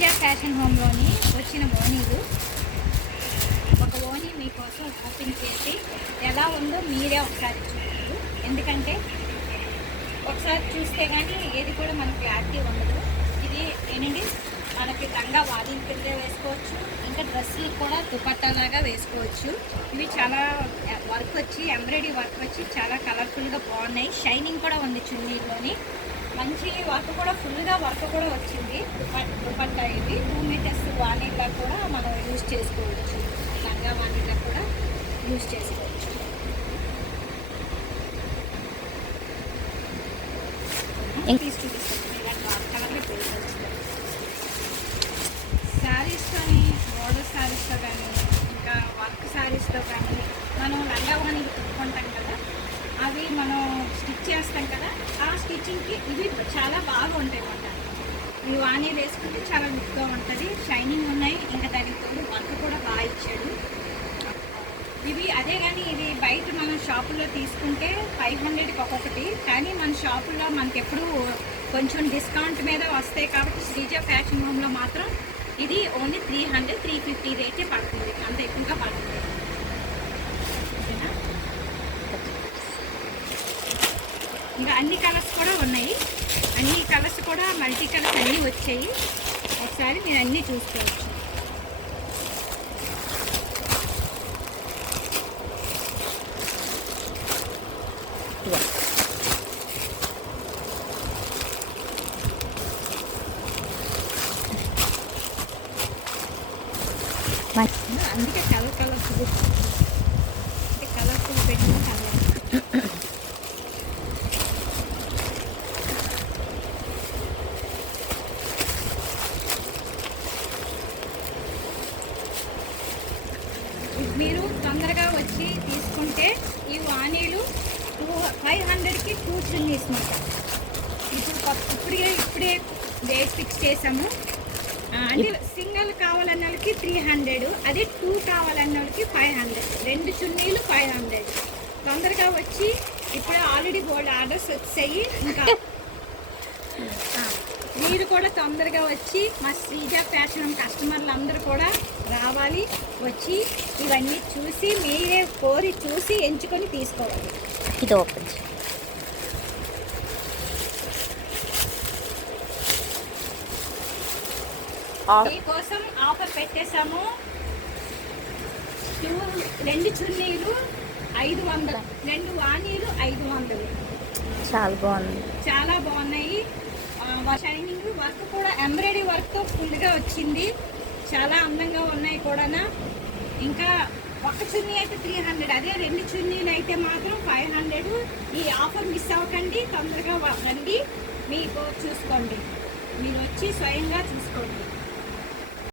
Sreeja fashion హోమ్లోని వచ్చిన ఓనీలు. ఒక ఓనీ మీకోసం ఓపెన్ చేసి ఎలా ఉందో మీరే ఒకసారి చూడదు. ఎందుకంటే ఒకసారి చూస్తే కానీ ఏది కూడా మనకు క్లారిటీ ఉండదు. ఇది ఏంటండి, మనకి లంగా వాదిల కింద వేసుకోవచ్చు, ఇంకా డ్రెస్సులు కూడా దుపట్టాలాగా వేసుకోవచ్చు. ఇవి చాలా వర్క్ వచ్చి ఎంబ్రాయిడరీ వర్క్ వచ్చి చాలా కలర్ఫుల్గా బాగున్నాయి. షైనింగ్ కూడా ఉంది చున్నీలోని. మంచి వర్క్ కూడా ఫుల్గా వర్క్ కూడా వచ్చింది. దుపట్టా ఇవి 2 మీటర్స్ వానీలా కూడా మనం యూజ్ చేసుకోవచ్చు. లంగా వానీలా కూడా యూజ్ చేసుకోవచ్చు. కలర్లో శారీస్తోని మోడల్ శారీస్తో కానీ ఇంకా వర్క్ శారీస్తో కానీ మనం లంగా వానీలు కుట్టుకుంటాం కదా, అవి మనం స్టిచ్ చేస్తాం కదా, ఆ స్టిచ్చింగ్కి ఇవి చాలా బాగా ఉంటాయి అన్నమాట. ఈ వాణి వేసుకుంటే చాలా లుక్గా ఉంటుంది, షైనింగ్ ఉన్నాయి. ఇంకా దానికి తోడు వర్క్ కూడా బాగా ఇచ్చాడు. ఇవి అదే కానీ ఇది బయట మనం షాపుల్లో తీసుకుంటే 500కి ఒక్కొక్కటి, కానీ మన షాపుల్లో మనకి ఎప్పుడు కొంచెం డిస్కౌంట్ మీద వస్తాయి. కాబట్టి శ్రీజ ఫ్యాషన్ హోమ్లో మాత్రం ఇది ఓన్లీ 300-350 రేటే పడుతుంది, అంత ఎక్కువగా పడుతుంది. ఇంకా అన్ని కలర్స్ కూడా ఉన్నాయి. అన్ని కలర్స్ కూడా మల్టీ కలర్స్ అన్నీ వచ్చాయి. ఒకసారి మీరు అన్నీ చూసుకోవచ్చు. అందుకే కలర్స్ అంటే కలర్ఫుల్ పెట్టిన కలర్. మీరు తొందరగా వచ్చి తీసుకుంటే ఈ వాణీలు 500కి 2 చున్నీస్ మాట. ఇప్పుడే డేట్ ఫిక్స్ చేసాము. అంటే సింగిల్ కావాలన్న వాళ్ళకి 300, అదే 2 కావాలన్న వాళ్ళకి 500. 2 చున్నీలు 500. తొందరగా వచ్చి ఇప్పుడు ఆల్రెడీ బోల్డ్ ఆర్డర్స్ వచ్చాయి. ఇంకా మీరు కూడా తొందరగా వచ్చి మా శ్రీజ ఫ్యాషన్ కస్టమర్లు అందరూ కూడా రావాలి. వచ్చి ఇవన్నీ చూసి మీరే కోరి చూసి ఎంచుకొని తీసుకోవాలి. ఇది ఓపెన్ మీకోసం ఆఫర్ పెట్టేశాము. 2 చున్నీలు 500, 2 వాణీలు 500. చాలా బాగుంది, చాలా బాగున్నాయి. షైనింగ్ వర్క్ కూడా ఎంబ్రాయిడరీ వర్క్తో ఫుల్గా వచ్చింది. చాలా అందంగా ఉన్నాయి కూడా. ఇంకా ఒక చున్నీ అయితే 300, అదే 2 చున్నీలు అయితే మాత్రం 500. ఈ ఆఫర్ మిస్ అవ్వకండి, తొందరగా రండి, మీకు చూసుకోండి, మీరు వచ్చి స్వయంగా చూసుకోండి.